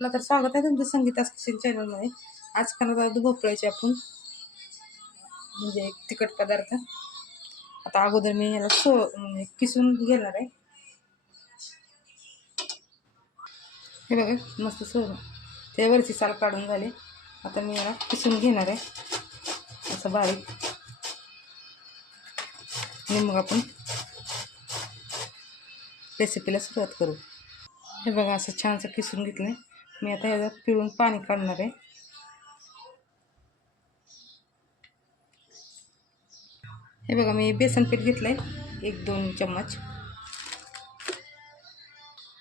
मला तर स्वागत आहे तुमचं संगीता किचन चॅनलमध्ये. आज खाणार आहोत भोपळ्याचे आपण. म्हणजे एक तिखट पदार्थ. आता अगोदर मी याला सो म्हणजे किसून घेणार आहे. हे बघा मस्त सो त्यावरची साल काढून झाली. आता मी याला किसून घेणार आहे. असं बारीक. आणि मग आपण रेसिपीला सुरुवात करू. हे बघा असं छानसं किसून घेतलं आहे मी आता ह्याच्यात पिळून पाणी काढणार आहे. हे बघा मी बेसन पीठ घेतलं आहे एक दोन चम्मच.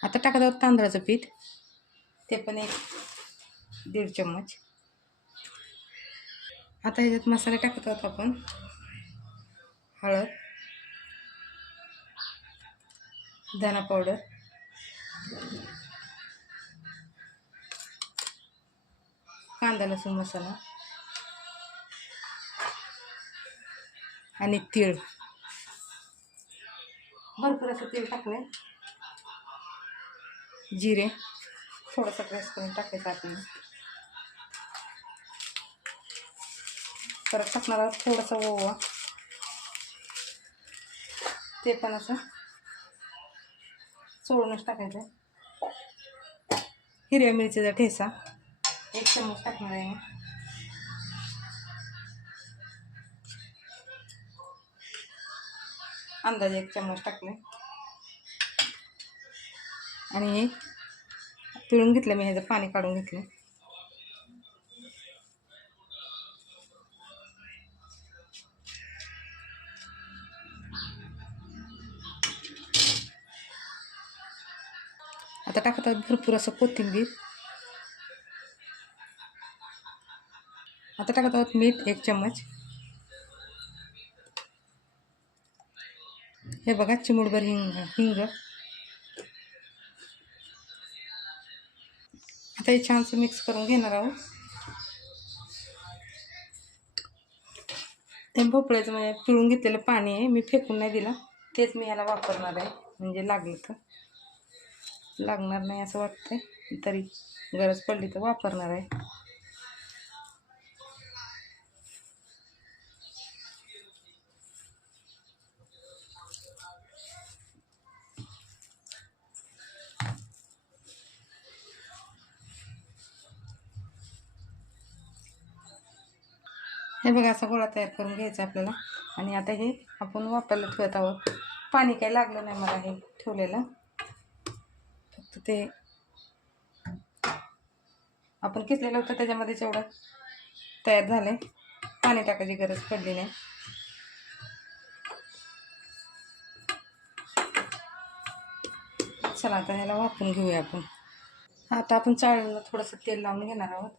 आता टाकत आहोत तांदळाचं पीठ ते पण एक दीड चम्मच. आता ह्याच्यात मसाले टाकत आहोत आपण हळद धना पावडर कांदा लसूण मसाला. आणि तीळ. भरपूर असं तेल टाकलंय. जिरे. थोडंसं प्रेस करून टाकायचं आपण. परत टाकणार आहोत थोडासा ओवा. ते पण असं सोडूनच टाकायचं हिरव्या मिरचीचा ठेसा एक चम्मच टाकणार आहे अंदाजे एक चम्मच टाकले आणि पिळून घेतलं मी ह्याचं पाणी काढून घेतलं आता टाकत भरपूर असं कोथिंबीर आता टाकत आहोत मीठ एक चम्मच. हे बघा चिमुडभर हिंग हिंग. आता हे छानसं मिक्स करून घेणार आहोत. ते भोपळ्याचं म्हणजे पिळून घेतलेलं पाणी आहे मी फेकून नाही दिलं. तेच मी ह्याला वापरणार आहे म्हणजे लागलं तर. लागणार नाही असं वाटतंय तरी गरज पडली तर वापरणार आहे. हे बघा असा गोळा तयार करून घ्यायचा आपल्याला. आणि आता हे आपण वापरायला ठेवत आहोत. पाणी काही लागलं नाही मला हे ठेवलेलं. फक्त ते आपण किसलेलं होतं त्याच्यामध्येच एवढं तयार झालं पाणी टाकायची गरज पडली नाही. चला आता ह्याला वापरून घेऊया आपण. आता आपण चाळणीला थोडंसं तेल लावून घेणार आहोत.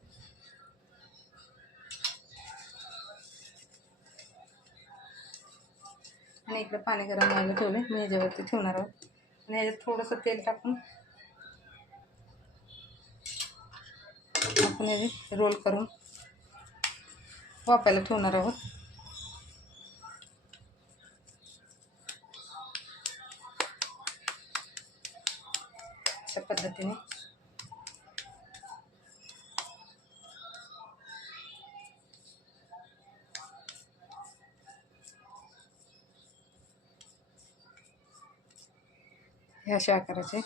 आणि इकडे पाणी गरम व्हायला ठेवले मी ह्याच्यावरती ठेवणार आहोत. आणि ह्याच्यात थोडंसं तेल टाकून आपण हे रोल करून वापायला ठेवणार आहोत. अशा पद्धतीने. हे अशा आकाराचे.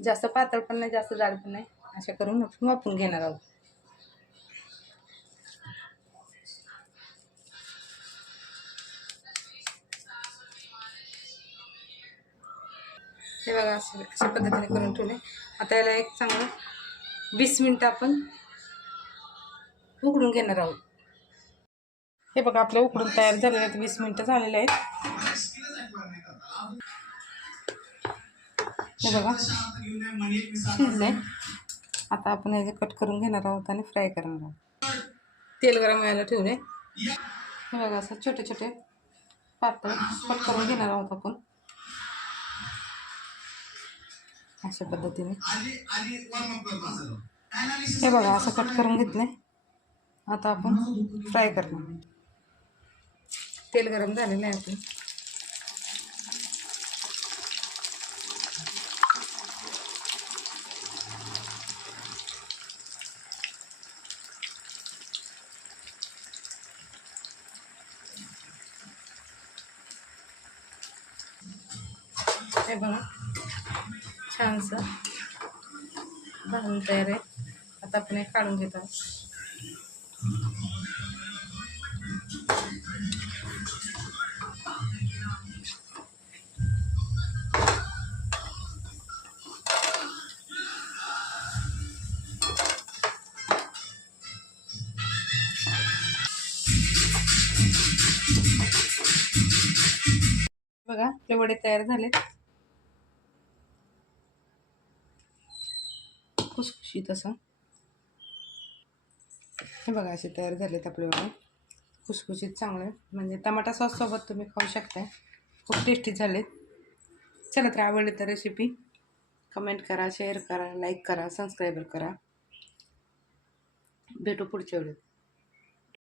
जास्त पातळ पण नाही जास्त जाड पण नाही. अशा करून आपण वापरून घेणार आहोत. हे बघा असे अशा पद्धतीने करून ठेवले. आता याला एक चांगलं वीस मिनटं आपण उकडून घेणार आहोत. हे बघा आपलं उकडून तयार झालेलं आहेत वीस मिनटं झालेले आहेत. हे बघा. शिजले आता आपण याचे कट करून घेणार आहोत आणि फ्राय करणार आहोत. तेल गरम व्हायला ठेवले हे बघा असं छोटे छोटे पातळ कट करून घेणार आहोत आपण. अशा पद्धतीने. हे बघा असं कट करून घेतलंय. आता आपण फ्राय करणार. तेल गरम झालेलं आहे आपण हे बघा. छानसं भाजून तयार आहे. आता आपण हे काढून घेत आहोत. बघा आपले वडे तयार झालेत. खुसखुशीत तसं. हे बघा असे तयार झालेत आपले वडे. खुसखुशीत चांगले म्हणजे टमाटा सॉससोबत तुम्ही खाऊ शकताय. खूप टेस्टी झालेत. चला तर आवडली तर रेसिपी कमेंट करा शेअर करा लाईक करा सबस्क्राईबर करा. भेटू पुढच्या वेळेत.